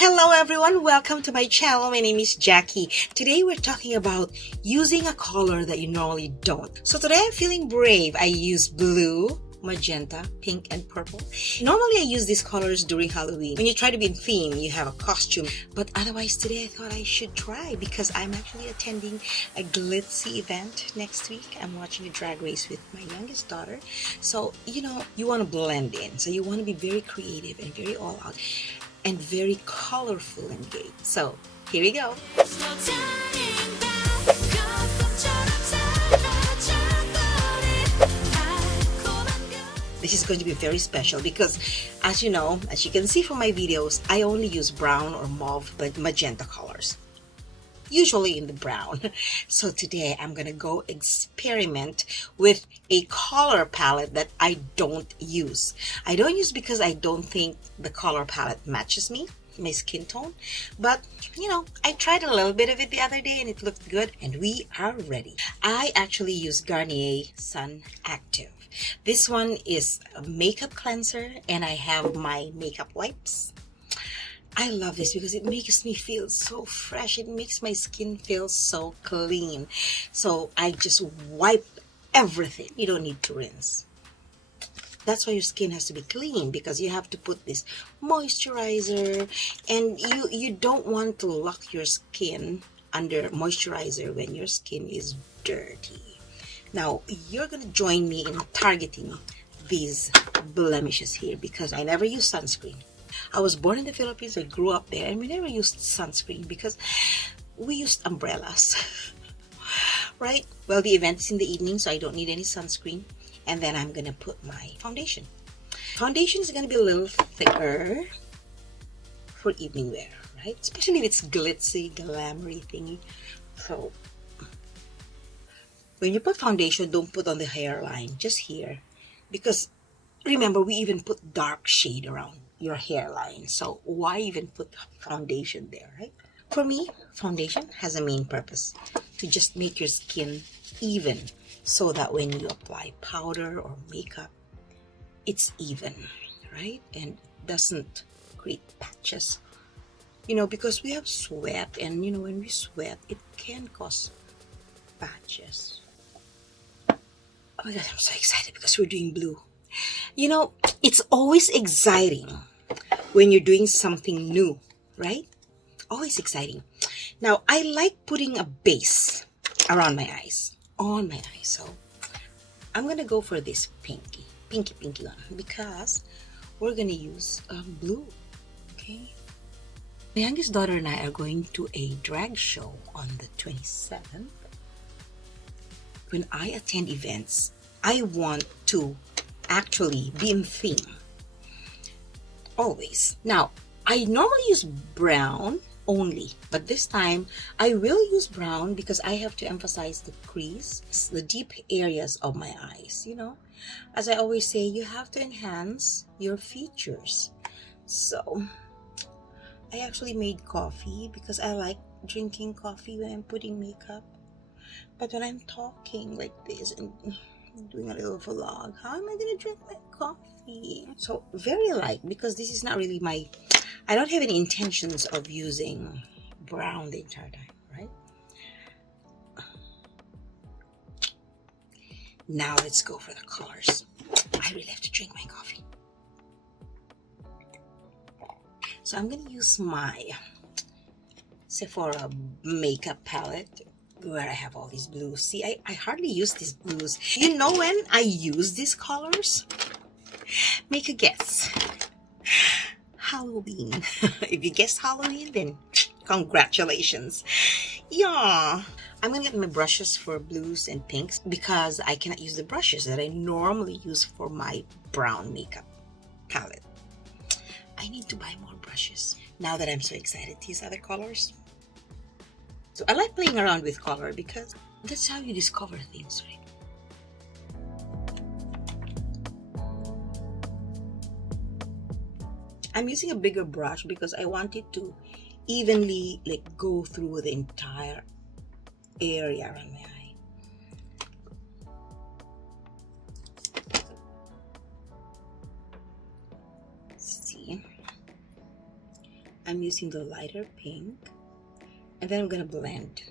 Hello everyone, welcome to my channel. My name is Jackie. Today we're talking about using a color that you normally don't. So today I'm feeling brave. I use blue, magenta, pink, and purple. Normally I use these colors during Halloween. When you try to be in theme, you have a costume. But otherwise today I thought I should try because I'm actually attending a glitzy event next week. I'm watching a drag race with my youngest daughter. So, you want to blend in. So you want to be very creative and very all out and very colorful and gay. So here we go. This is going to be very special because, as you know, as you can see from my videos, I only use brown or mauve but magenta colors, usually in the brown. So today I'm gonna go experiment with a color palette that I don't use. I don't use because I don't think the color palette matches me, my skin tone, but I tried a little bit of it the other day and it looked good, and we are ready. I actually use Garnier Sun Active. This one is a makeup cleanser and I have my makeup wipes. I love this because it makes me feel so fresh. It makes my skin feel so clean. So I just wipe everything. You don't need to rinse. That's why your skin has to be clean, because you have to put this moisturizer, and you don't want to lock your skin under moisturizer when your skin is dirty. Now you're gonna join me in targeting these blemishes here because I never use sunscreen. I was born in the Philippines, I grew up there, and we never used sunscreen because we used umbrellas. Right? Well, the event is in the evening, so I don't need any sunscreen. And then I'm gonna put my foundation. Foundation is gonna be a little thicker for evening wear, right? Especially if it's glitzy, glamoury thingy. So when you put foundation, don't put on the hairline, just here. Because remember, we even put dark shade around your hairline, so why even put foundation there, right? For me, foundation has a main purpose to just make your skin even, so that when you apply powder or makeup, it's even, right? And doesn't create patches, because we have sweat, and when we sweat, it can cause patches. Oh my god, I'm so excited because we're doing blue. It's always exciting when you're doing something new, right? Always exciting. Now, I like putting a base around my eyes, on my eyes. So I'm going to go for this pinky one because we're going to use blue, okay? My youngest daughter and I are going to a drag show on the 27th. When I attend events, I want to actually be in theme. Always. Now, I normally use brown only, but this time I will use brown because I have to emphasize the crease, the deep areas of my eyes. As I always say, you have to enhance your features. So I actually made coffee because I like drinking coffee when I'm putting makeup. But when I'm talking like this and doing a little vlog, how am I gonna drink my coffee? So very light, because this is not really I don't have any intentions of using brown the entire time, right? Now let's go for the colors. I really have to drink my coffee. So I'm gonna use my Sephora makeup palette where I have all these blues. See, I hardly use these blues. You know when I use these colors? Make a guess. Halloween. If you guessed Halloween, then congratulations. Yeah. I'm gonna get my brushes for blues and pinks because I cannot use the brushes that I normally use for my brown makeup palette. I need to buy more brushes now that I'm so excited to use other colors. So I like playing around with color because that's how you discover things, right? I'm using a bigger brush because I want it to evenly go through the entire area around my eye. See? I'm using the lighter pink, and then I'm gonna blend.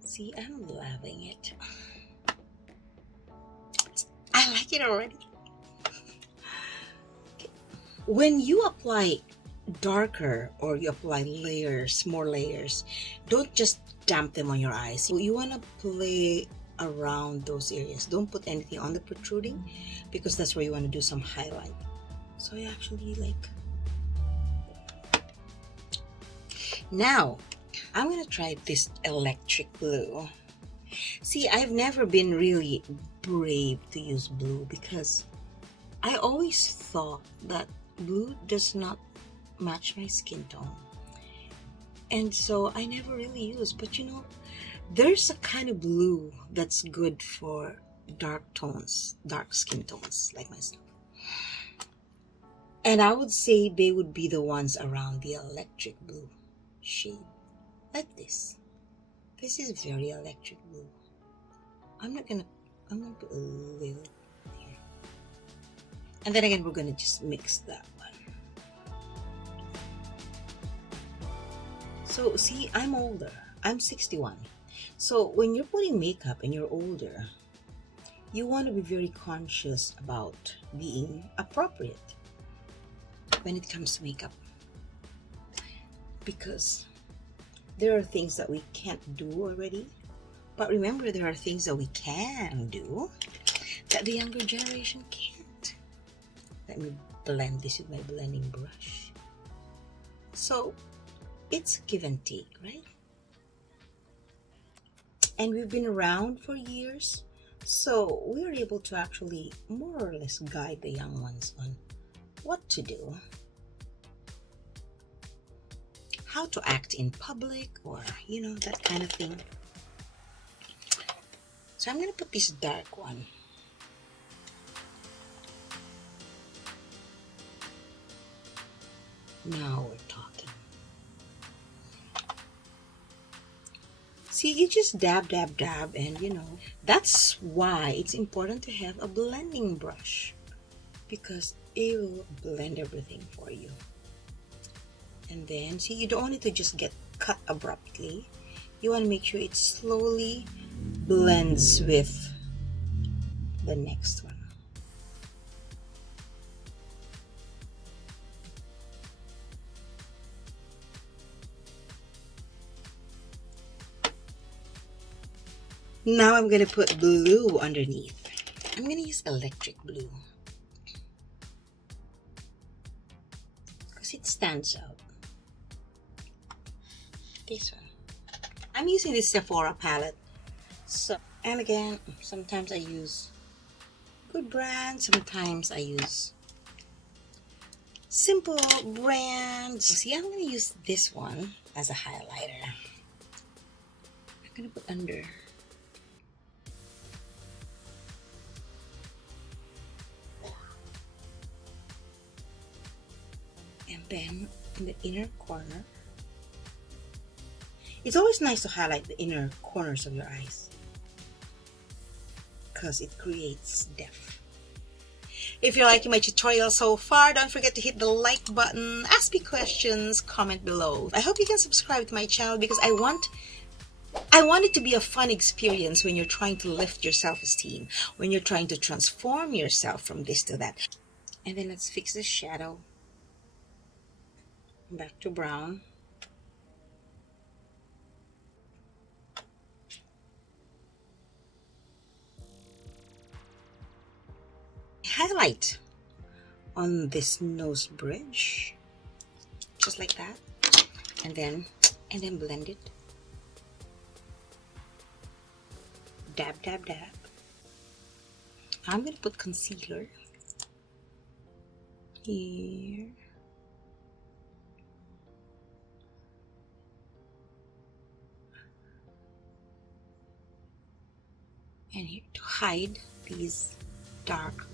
See, I'm loving it. I like it already. Okay. When you apply darker or you apply layers, more layers, don't just damp them on your eyes. You want to play around those areas. Don't put anything on the protruding, because that's where you want to do some highlight. So I actually like. Now I'm gonna try this electric blue. See, I've never been really brave to use blue because I always thought that blue does not match my skin tone, and so I never really used. But you know, there's a kind of blue that's good for dark tones, dark skin tones like myself, and I would say they would be the ones around the electric blue shade, like this. This is very electric blue. I'm gonna put a little here, and then again we're gonna just mix that one. So see, I'm older. I'm 61. So when you're putting makeup and you're older, you want to be very conscious about being appropriate when it comes to makeup, because there are things that we can't do already, but remember, there are things that we can do that the younger generation can't. Let me blend this with my blending brush. So it's give and take, right? And we've been around for years, so we are able to actually more or less guide the young ones on what to do, how to act in public, or you know, that kind of thing. So I'm gonna put this dark one. Now we're talking. See, you just dab, dab, dab, and you know, that's why it's important to have a blending brush, because it will blend everything for you. And then, see, you don't want it to just get cut abruptly. You want to make sure it slowly blends with the next one. Now I'm going to put blue underneath. I'm going to use electric blue because it stands out. This one. I'm using this Sephora palette. So, and again, sometimes I use good brands, sometimes I use simple brands. See, I'm going to use this one as a highlighter. I'm going to put under. And then in the inner corner. It's always nice to highlight the inner corners of your eyes because it creates depth. If you're liking my tutorial so far, don't forget to hit the like button, ask me questions, comment below. I hope you can subscribe to my channel because I want it to be a fun experience when you're trying to lift your self-esteem, when you're trying to transform yourself from this to that. And then let's fix the shadow. Back to brown. Highlight on this nose bridge, just like that, and then blend it. Dab, dab, dab. I'm gonna put concealer here. And here to hide these dark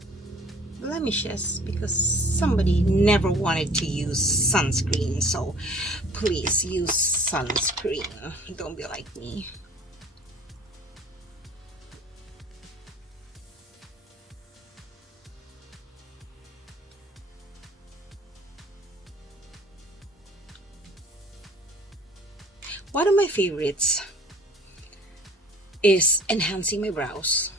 blemishes, because somebody never wanted to use sunscreen, so please use sunscreen. Don't be like me. One of my favorites is enhancing my brows.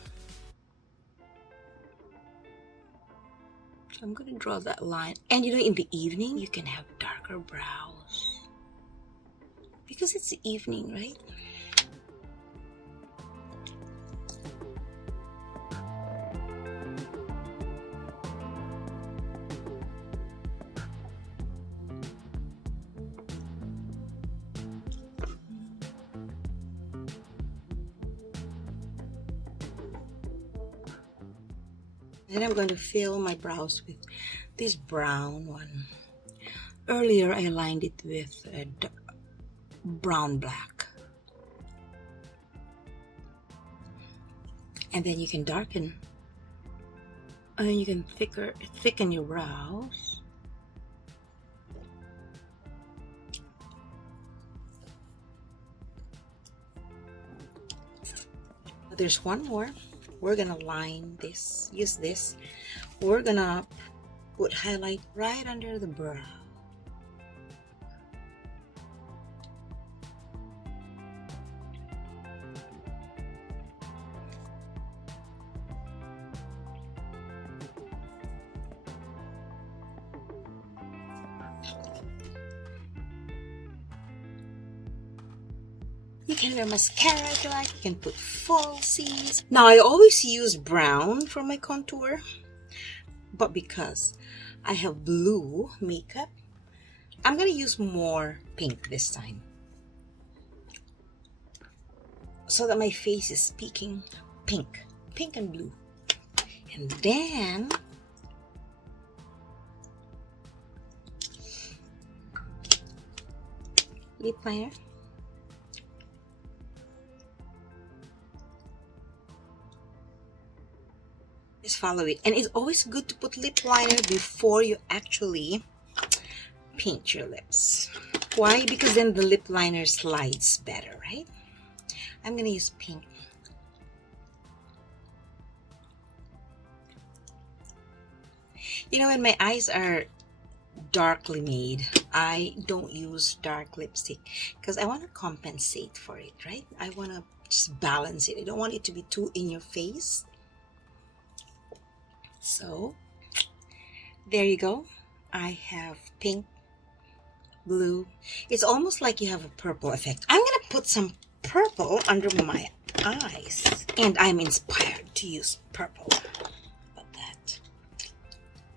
So I'm gonna draw that line. And you know, in the evening, you can have darker brows. Because it's the evening, right? Then I'm going to fill my brows with this brown one. Earlier, I lined it with a brown black. And then you can darken. And then you can thicken your brows. There's one more. We're gonna line this, use this. We're gonna put highlight right under the brow. You can wear mascara if you like, you can put falsies. Now I always use brown for my contour, but because I have blue makeup, I'm gonna use more pink this time. So that my face is speaking pink and blue. And then lip liner. Just follow it. And it's always good to put lip liner before you actually paint your lips. Why? Because then the lip liner slides better, right? I'm gonna use pink. You know, when my eyes are darkly made, I don't use dark lipstick because I want to compensate for it, right? I want to just balance it. I don't want it to be too in your face. So there you go. I have pink, blue. It's almost like you have a purple effect. I'm gonna put some purple under my eyes, and I'm inspired to use purple. How about that?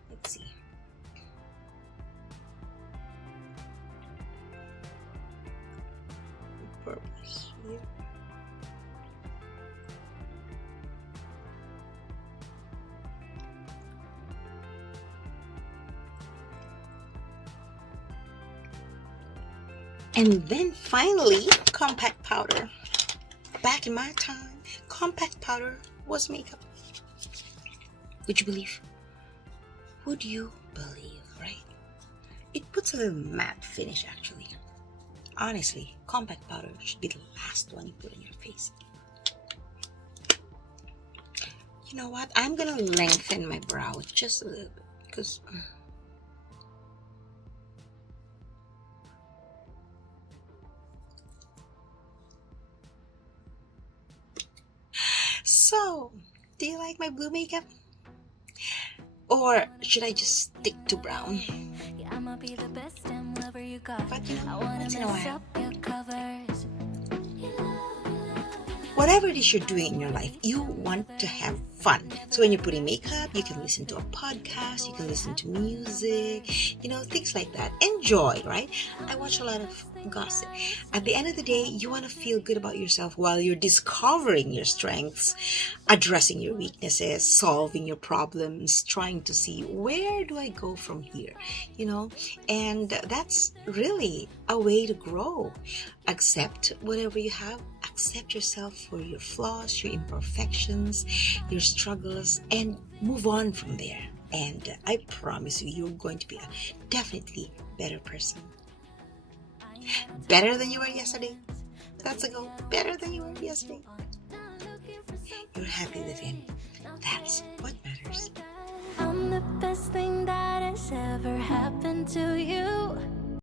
Let's see. Purple here. And then finally, compact powder. Back in my time, compact powder was makeup. Would you believe? Would you believe, right? It puts a little matte finish actually. Honestly, compact powder should be the last one you put on your face. You know what? I'm gonna lengthen my brow just a little bit because so, do you like my blue makeup? Or should I just stick to brown? But you know, once in a while. Whatever it is you're doing in your life, you want to have fun. So when you're putting makeup, you can listen to a podcast, you can listen to music, you know, things like that. Enjoy, right? I watch a lot of gossip. At the end of the day, you want to feel good about yourself while you're discovering your strengths, addressing your weaknesses, solving your problems, trying to see where do I go from here, you know? And that's really a way to grow. Accept whatever you have. Accept yourself for your flaws, your imperfections, your struggles, and move on from there. And I promise you, you're going to be a definitely better person. Better than you were yesterday. That's a goal. Better than you were yesterday. You're happy living. That's what matters. I'm the best thing that has ever happened to you.